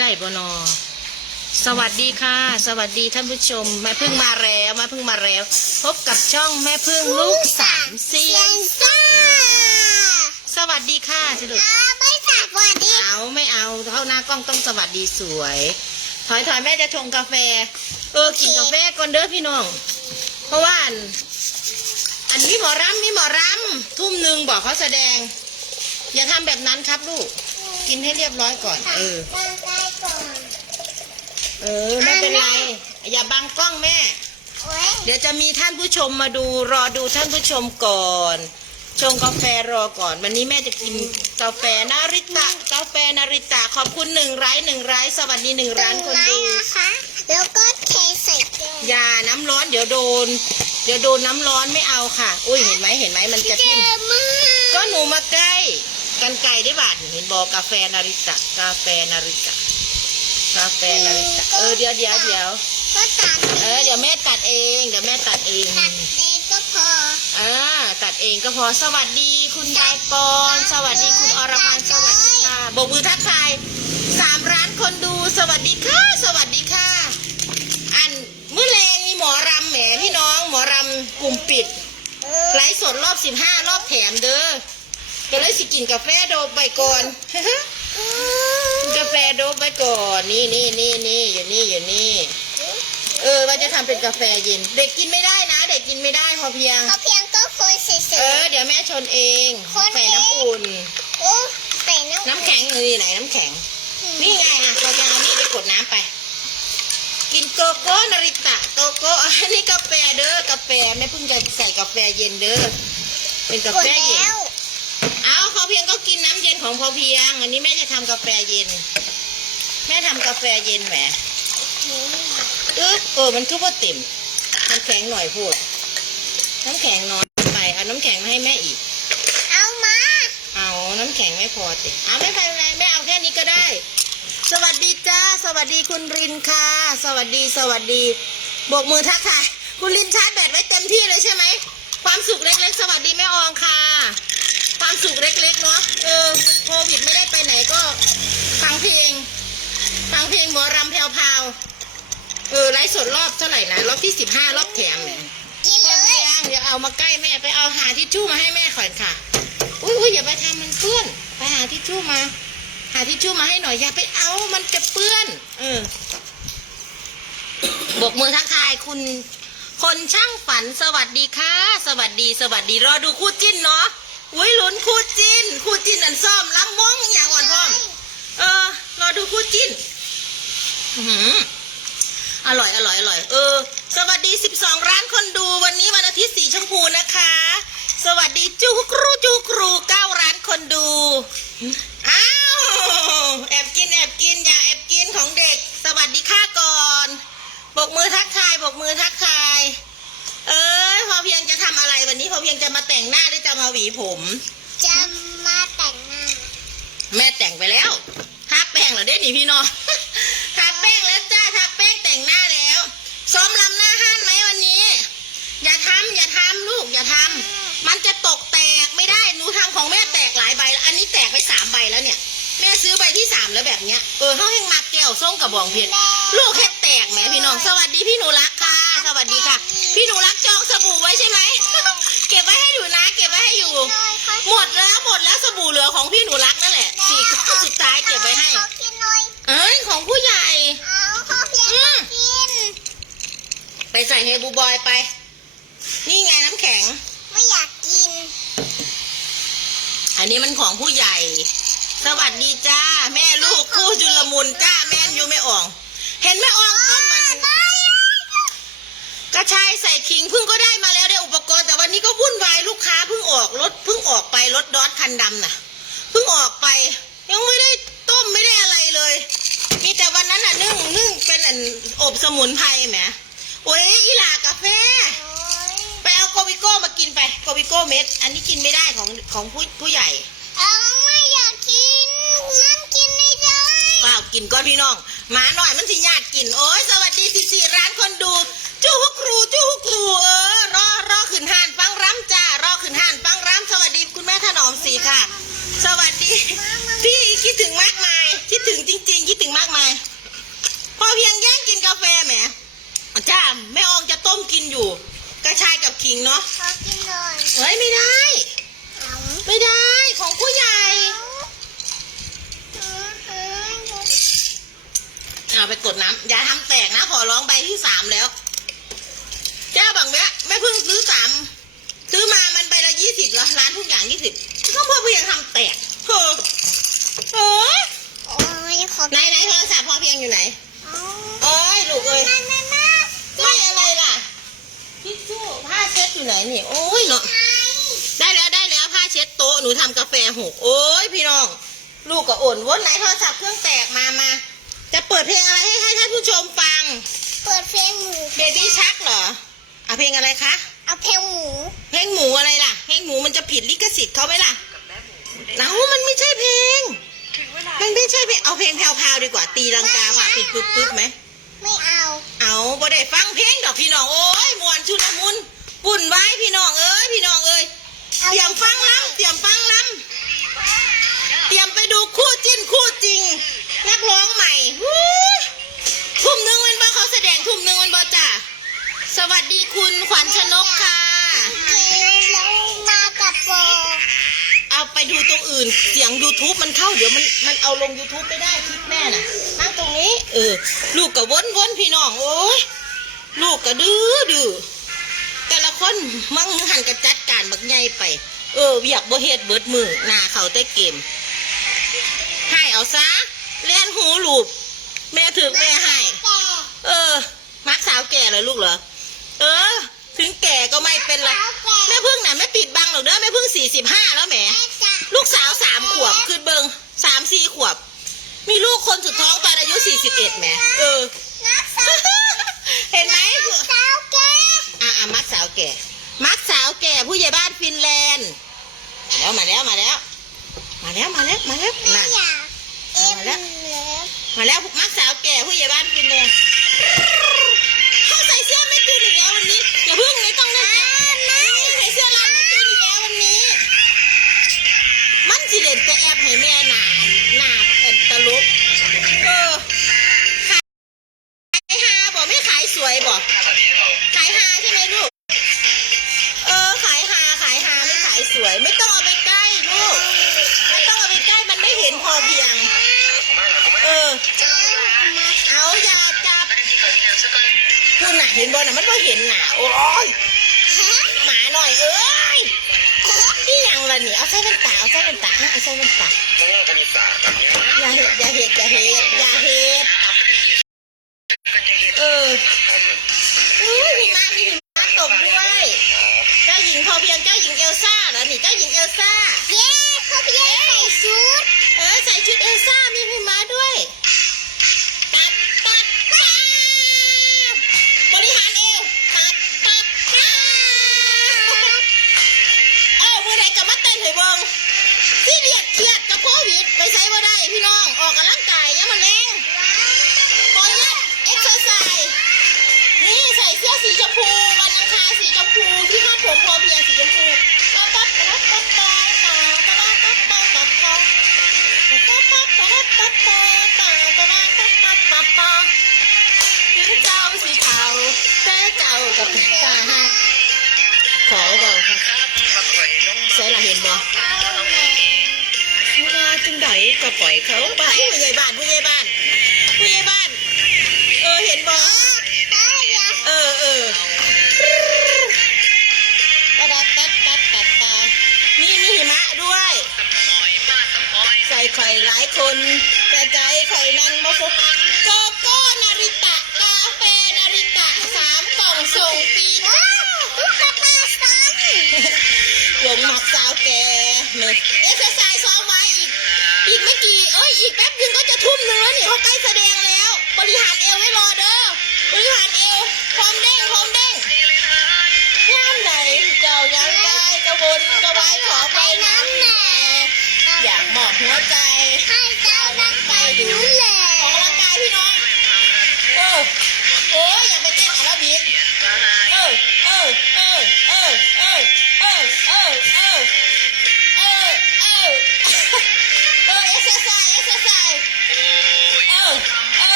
ได้บนอสวัสดีค่ะ สวัสดีท่านผู้ชมแม่พึ่งมาแล้วแม่พึ่งมาแล้ว พบกับช่องแม่พึ่งลูกสามเสียงซ่าสวัสดีค่ะสนุกอ้าวไม่สวัสดีเอาไม่เอาเท่าหน้ากล้องต้องสวัสดีสวย ถอยถอยแม่จะชงกาแฟ เออกินกาแฟก่อนเด้อพี่น้อง เพราะว่าอันนมีหมอรำมีหมอรำทุ่มหนึ่งบอกเขาแสดง อย่าทำแบบนั้นครับลูก กินให้เรียบร้อยก่อน เออ เออไม่เป็นไร อย่าบังกล้องแม่โอ้ยเดี๋ยวจะมีท่านผู้ชมมาดูรอดูท่านผู้ชมก่อน ชงกาแฟรอก่อน วันนี้แม่จะกินกาแฟนาริตะกาแฟนาริตะขอบคุณหนึ่งไร้หนึ่งไร้สวัสดีหนึ่งร้านคนดูนะคะ แล้วก็เทใส่แก้วอย่าน้ำร้อนเดี๋ยวโดน เดี๋ยวโดนน้ำร้อนไม่เอาค่ะ อุ้ยเห็นไหมเห็นไหมมันจะเจทิ่มมากก็หนูมาใกล้กันไก่ได้บาทเห็นบอกกาแฟนาริตะกาแฟนาริตะ กาแฟนาริตะเออเดี๋ยวเดี๋ยวเดี๋ยวก็ตัดเออเดี๋ยวแม่ตัดเอง เดี๋ยวแม่ตัดเองตัดเองก็พออ่าตัดเองก็พอสวัสดีคุณยายปอนสวัสดีคุณอรพันธ์สวัสดีค่ะโบกมือทักทายสามร้านคนดูสวัสดีค่ะ สวัสดีค่ะ อันเมื่อแรงมีหมอรำแหมพี่น้องหมอรำกลุ่มปิดเออไลฟ์สดรอบสิบห้ารอบแถมเด้อก็เลยสิกินกาแฟโดบไปก่อน กินกาแฟโดบไปก่อน นี่นี่นี่นี่อยู่นี่อยู่นี่เออว่าจะทำเป็นกาแฟเย็น เด็กกินไม่ได้นะ เด็กกินไม่ได้พอเพียงเขาเพียงก็คุยเฉยเออ เดี๋ยวแม่ชนเองคนเองใส่น้ำอุ่นๆโอ้ใส่น้ำน้ำแข็งเลยไหนน้ำแข็ง นี่ไงอะเราจะเอานี่ไปกดน้ำไป กินโกโก้นาริตะโกโก้อันนี้กาแฟเด้อกาแฟแม่เพิ่งจะใส่กาแฟเย็นเด้อเป็นกากดแฟเย็นแล้วเอา ของพอเพียง อันนี้แม่จะทำกาแฟเย็น แม่ทำกาแฟเย็นแหมเออเออมันคือว่าติ่มน้ำแข็งหน่อยพูด น้ำแข็งน้อยไปเอาน้ำแข็งมาให้แม่อีก เอามา เอาน้ำแข็งไม่พอติเอาไม่เป็นไรไม่เอาแค่นี้ก็ได้ สวัสดีจ้า สวัสดีคุณรินค่ะ สวัสดีสวัสดีโบกมือทักทายคุณรินชาร์จแบตไว้เต็มที่เลยใช่ไหมความสุขเล็กๆ สวัสดีแม่อองค่ะ ความสุขเล็กๆ เนาะ เออ โควิดไม่ได้ไปไหนก็ฟังเพลง ฟังเพลงหมอรำแพรวๆเออไลฟ์สดรอบเท่าไหร่นะรอบที่สิบห้ารอบแถมเนี่ยกินพ่อเลเพียยงอย่าเอามาใกล้แม่ไปเอาหาทิชชู่มาให้แม่ก่อนค่ะอุ้ยอุ้ยอย่าไปทำมันเปื้อน ไปหาทิชชู่มา หาทิชชู่มาให้หน่อยอย่าไปเอามันจะเปื้อน เออ บกมือทักทายคุณ คนช่างฝันสวัสดีค่ะ สวัสดีสวัสดีรอดูคู่จิ้นเนาะ อุ้ยลุ้นคู่จิ้นคู่จิ้นอันซ่อมล้ำมงอย่างอ่อนพ่อมเออรอดูคู่จิ้นอื้อหือร่อยอร่อยอร่อยเออ สวัสดี 12 ร้านคนดูวันนี้วันอาทิตย์สีชมพูนะคะ สวัสดีจูครูจูครู9ร้านคนดูอ้าวแอบกินแอบกินอย่าแอบกินของเด็ก สวัสดีค่ะก่อนบกมือทักทายบกมือทักทาย เอ้ยพอเพียงจะทำ อะไรวันนี้พอเพียงจะมาแต่งหน้าหรือจะมาหวีผม จะมาแต่งหน้า แม่แต่งไปแล้วทาแป้งเหรอเด้หนิพี่น้องทาแป้งแล้วจ้าทาแป้งแต่งหน้าแล้วซ้อมลำหน้าห้านไหมวันนี้ อย่าทำอย่าทำลูกอย่าทำมันจะตกแตกไม่ได้หนูทำของแม่แตกหลายใบแล้วอันนี้แตกไปสามใบแล้วเนี่ย แม่ซื้อใบที่สามแล้วแบบเนี้ยเออเขาแห้งมาแก้วส้มกับบองเพชรลูกแค่แตกแหมพี่น้องสวัสดีพี่หนูรัก มดแล้วหมดแล้วสบู่เหลือของพี่หนูรักนั่นแหละสี่ก้อนสุดท้ายเก็บไว้ให้เขากินหน่อยเอ้ยของผู้ใหญ่ เอาเขาเพียงก็กิน ไปใส่เฮบูบอยไป นี่ไงน้ำแข็ง ไม่อยากกิน อันนี้มันของผู้ใหญ่ สวัสดีจ้า แม่ลูกคู่จุลมุนจ้าแม่นอยู่ไม่อ่อง เห็นแม่อ่องต้มมัน กระชายใส่ขิงเพิ่งก็ได้มาแล้วได้อุปกรณ์ แต่วันนี้ก็วุ่นวายลูกค้าเพิ่งออกรถเพิ่งออกไปรถดอทคันดำน่ะเพิ่งออกไป ยังไม่ได้ต้มไม่ได้อะไรเลย มีแต่วันนั้นน่ะนึ่งนึ่งเป็นอันอบสมุนไพรแหมโอ้ยอีหลากาแฟโอ้ยไปเอาโกวิโก้มากินไปโกวิโก้เม็ด อันนี้กินไม่ได้ของของผู้ผู้ใหญ่เอาไม่อยากกินน้ำกินไม่ได้เปล่ากินก็พี่น้องหมาหน่อยมันสิญาติกินโอ้ยสวัสดีสี่สี่ร้านคนดูจู้ ว่าครูจู้ครูเออรอรอขึ้นห่านฟังร้ำจ้ารอขึ้นห่านฟังร้ำสวัสดีคุณแม่ถนอมศรีค่ะ สวัสดี พี่คิดถึงมากมาย คิดถึงจริง ๆ คิดถึงมากมาย พอเพียงแย่งกินกาแฟแหมจ้าแม่อองจะต้มกินอยู่ กระชายกับขิงเนาะขอกินหน่ยเฮ้ยไม่ได้ ไม่ได้ของผู้ใหญ่เอาไปกดน้ำอย่าทำแตกนะ ขอร้องใบที่สามแล้ว บังแม่แม่เพิ่งซื้อสามซื้อมามันใบละยี่สิบเหรอร้านทุกอย่างยี่สิบก็พ่อเพียงทำแตกเฮ้อเออโอ้ยขอไหนไหนโทรศัพท์พ่อเพียงอยู่ไหนเอาโอ้ยลูกเอ้ยแม่แม่แม่ไม่อะไรล่ะทิชชู่ผ้าเช็ดอยู่ไหนนี่โอ้ยเนาะได้แล้วได้แล้วผ้าเช็ดโต๊ะหนูทำกาแฟหกโอ้ยพี่น้องลูกก็อ่นวนไหนโทรศัพท์เครื่องแตกมามาจะเปิดเพลงอะไรให้ให้ท่านผู้ชมฟัง เปิดเพลงหมูเบบี้ชักเหรอ เอาเพลงอะไรคะ เอาเพลงหมู เพลงหมูอะไรล่ะ เพลงหมูมันจะผิดลิขสิทธิ์เขาไหมล่ะเอ้ามันไม่ใช่เพลง มันไม่ใช่เพลง เอาเพลงแพรวๆดีกว่า ตีลังกาค่ะปิดปึ๊บปึ๊บไหม ไม่เอา เอาบ่ได้ฟังเพลงดอกพี่น้อง โอ้ยมวนชุนละมุนปุ่นไว้พี่น้องเอ้ยพี่น้องเอ้ย เตรียมฟังล้ำเตรียมฟังล้ำ สวัสดีคุณขวัญชนกค่ะกินแล้วมากับโบเอาไปดูตรงอื่น เสียง YouTube มันเข้าเดี๋ยวมันมันเอาลง YouTube ไม่ได้คลิปแม่น่ะ นั่งตรงนี้ เออ ลูกก็วนวนพี่น้อง โอ้ยลูกก็ดื้อดื้อแต่ละคนมั่งหันกระจัดการบักใหญ่ไป เออเวียกบ่เฮ็ดเบิดมือหน้าเขาแต่เกม ให้เอาซะเล่นหูลูบแม่ถึกแม่ให้แก่เออ มักสาวแก่เลยลูกเหรอ เออ ถึงแก่ก็ไม่เป็นไรแม่พึ่งน่ะไม่ปิดบังหรอกเด้อแม่พึ่งสี่สิบห้าแล้วแหมแม่จะลูกสาวสามขวบคือเบิงสามสี่ขวบ มีลูกคนสุดท้องตอนอายุสี่สิบเอ็ดแหมเออนักสาวเห็นไหมสาวแก่อะอะมักสาวแก่ มักสาวแก่ผู้ใหญ่บ้านฟินแลนด์มาแล้วมาแล้วมาแล้ว มาแล้วมาแล้วมาแล้วไม่น่ะอยากเอ็มเลยมาแล้วมักสาวแก่ผู้ใหญ่บ้านฟินแลนด์ วันนี้อย่าพึ่งไม่ต้องนะไม่ใส่เสื้อลายไม่คืนอีกแล้ววันนี้ มันสิเล่นแต่แอบให้แม่หนาหนาเอ็นตลกเออขายฮาบอกไม่ขายสวยบอกขายฮาใช่ไหมลูก เออขายฮาขายฮาไม่ขายสวยไม่ต้อง เห็นบอลน่ะมันก็เห็นหนาโอ้ยหมาหน่อยเอ้ยนี่ยังละนี่เอาใส่เป็นตาเอาใส่เป็นตาเอาใส่เป็นตาอย่าเห็ดอย่าเห็ดอย่าเห็ดอย่าเห็ดเอออุ้ยหิมะมีหิมะตกด้วย เจ้าหญิงพอเพียงเจ้าหญิงเอลซ่าเหรอนี่เจ้าหญิงเอลซ่า เย้เขาเพียง สีชมพูวันอังคารสีชมพูที่คาดผมพอเพียงสีชมพูตัดตัดตัดตัดตัดตัดตัดตัดตัดตัดถึงเจ้าสีเทาแต่เจ้ากับผิดตาฮะขอบอกค่ะใส่ละเห็นบ่เวลาจึงไหนก็ปล่อยเขาไปผู้ใหญ่บ้านผู้ใหญ่บ้านผู้ใหญ่ ใส่ไข่หลายคนแต่ใจไข่นั้นมาฟุกโกโก้นาริตะกาแฟนาริตะสามกล่องส่งฟรีจ้าสันหลงหมักสาวแกเนี่ยเอ็กซ์ไซส์ซ้อมไว้อีก อีกไม่กี่เอ้ยอีกแป๊บนึงก็จะทุ่มหนึงแล้วนี่เขาใกล้แสดงแล้ว บริหารเอวไว้รอเด้อบริหารเอวพร้อมเด้งพร้อมเด้งงามใดเจ้ายากได้กระวนกระวายขอไปน้ำแน่อยากหมอบหัวใจ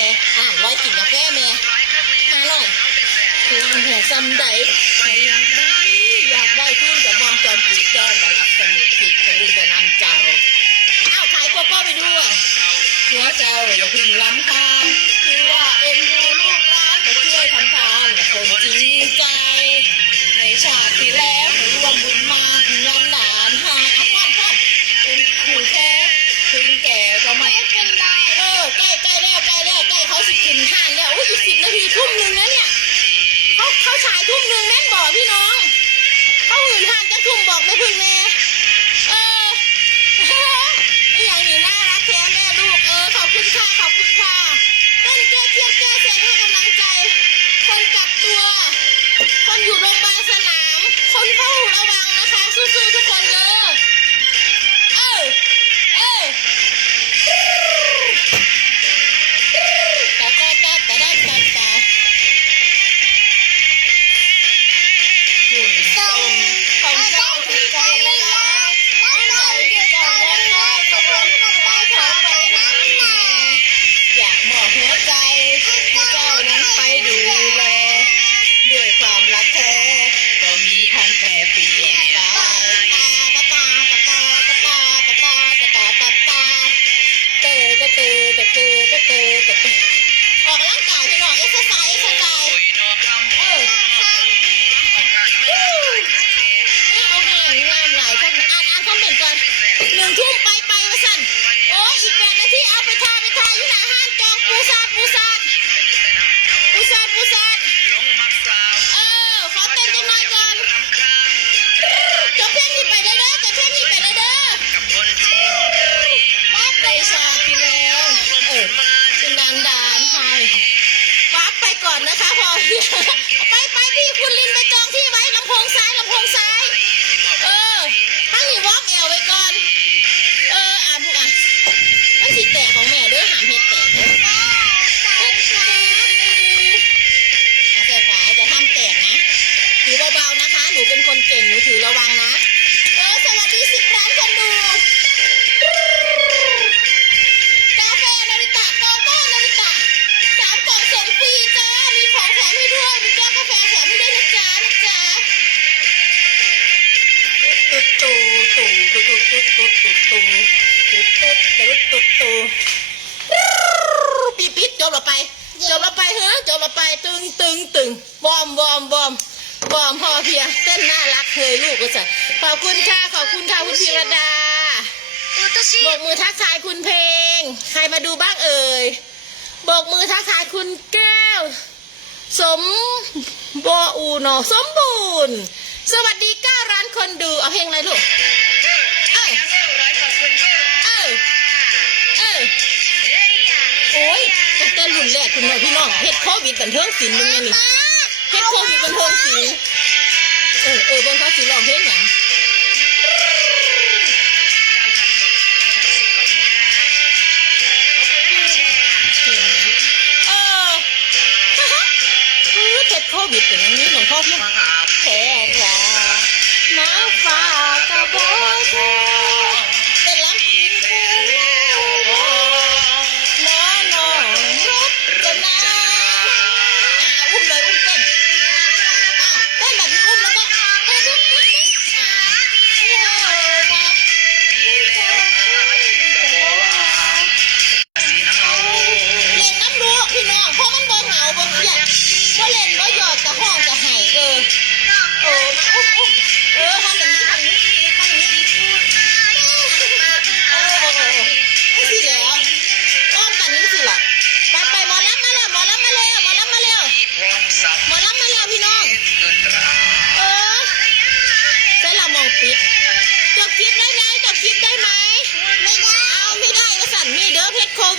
เออเออเออน่ารักครับแม่อ่านร้อยกินกาแฟแม่างแห่ซ้ำใดใครอยากได้อยากได้ทุนกับมอมจอมจีแก้มารับสนุกผิดกระลุงจะนำเจ้าอ้าวขายโกโก้ไปด้วยหัวเจ้าอย่าพึ่งล้ำค่าคือว่าเอ็นดูลูกร้านมาช่วยทำทานกับคนจริงใจในชาติที่แล้วรวมบุญมาถึง ทุ่มหนึ่งแม่นบอกพี่น้อง เขาหื่นทานจะทุ่มบอกไม่พึ่งแม่ 40 เบาๆนะคะ หนูเป็นคนเก่งหนูถือระวังนะเออสวัสดีสิบล้านคนดู กาแฟนาริตะโกโก้นาริตะสามกล่องส่งฟรีจ้า มีของแถมให้ด้วย มีแก้วกาแฟแถมให้ด้วยนะจ๊ะนะจ๊ะตุ๊ดตู่ตู่ตู่ตู่ตู่ตู่ตู่ตู่ตู่ตู่ตู่ตู่ปิดปิดจบละไปจบละไปเฮ้จบละไปตึงตึงตึงบอมบอมบอม บอมพอเพียงเต้นน่ารักเฮยลูกก็ใส่ขอบคุณค่ะขอบคุณค่ะคุณพีรดาโบกมือทักทายคุณเพลง ใครมาดูบ้างเอ่ยโบกมือทักทายคุณแก้ว สมบอูโนสมบูรณ์ สวัสดีเก้าร้านคนดูเอาเพลงอะไรลูกเอ้ยเอ้ยเอ้ยโอ้ยตั้งแต่รุ่นแรกคุณน้องพี่น้องเฮ็ดโควิดบันเทิงศิลป์มึงไงนี่ เฮ็ดโควิดบันเทิงศิลป์เออเออเบิ่งเขาสิร้องเพลงหยังเออฮะฮะเออเฮ็ดโควิดอย่างนี้หลวงพ่อพี่แค่ว่าน้ำฟ้ากระบอกเธอ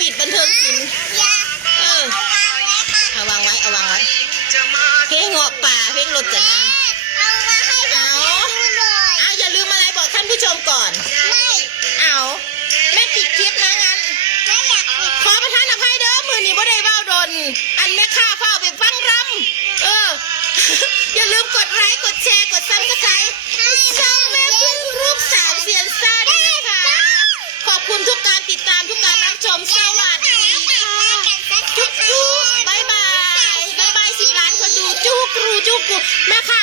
วิดบันเทิงศิลป์เออเอาวางไว้เอาวางไว้เพลงเงาะป่าเพลงรถจันนะเอามาให้พ่อดูหน่อยเอาอย่าลืมอะไรบอกท่านผู้ชมก่อนไม่เอาแม่ปิดคลิปนะงั้นไม่อยากปิดขอประทานอภัยเด้อมือนี้บ่ได้เว้าดน อันแม่ข้าเฝ้าไปฟังรำเออ อย่าลืมกดไลค์กดแชร์กดซับสไครต์ช่องแม่พึ่งรูปสามเสียนซ่าด้วยนะคะขอบคุณทุกการติดตา มสวัสดีค่ะจุ๊บจุ๊บบายบายบายบายสิบล้านคนดูจุ๊กรูจุ๊กกูแม่ค่ะ